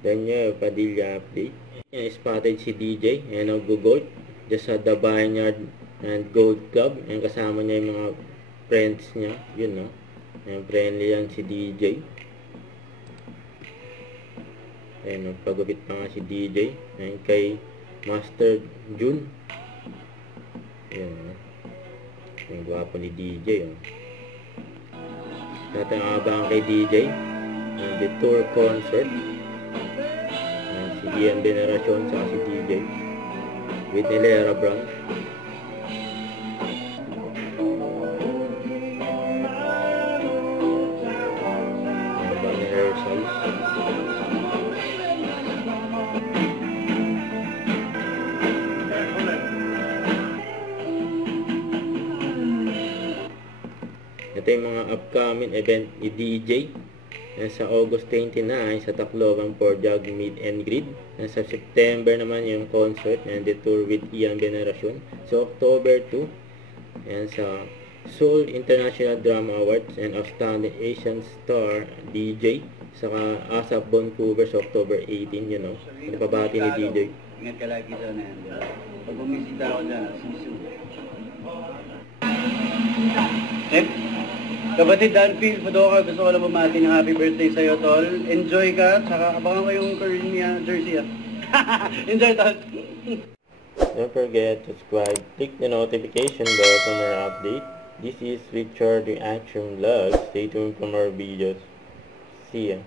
Daniel Padilla update. Yan, spotted si DJ. Yan, nag-gold. Just sa the Vineyard and Gold Club. Yan, kasama niya yung mga friends niya. Yun, no? Yan, friendly yan si DJ. Ayan, nagpagupit pa nga si DJ. Ayan, kay Master June. Ayan, no? Ang gwapo ni DJ, oh. Natin ang abang kay DJ. Ayan, the tour concert. Ayan, si Ian Veneracion sa si DJ. With Nilera Brown. Abang rehearsal. Ito yung mga upcoming event ni DJ. Sa August 29 sa Tacloban for Jog Meet and Greet. Sa September naman yung concert and the tour with Ian Veneracion. So October 2 and sa Seoul International Drama Awards and Outstanding Asian Star DJ sa ASAP Vancouver sa October 18, you know. Napabati ni DJ. Ingat ka lagi doon na yan. Pag bumisita ako dyan, susu. Kapatid Danfield, Padoka, gusto ko lang bumati ng happy birthday sa'yo, tol. Enjoy ka, tsaka abangan ko yung Korea jersey, ah. Enjoy, tol. Don't forget to subscribe, click the notification bell for more update. This is Richard Reaction Vlog. Stay tuned for more videos. See ya.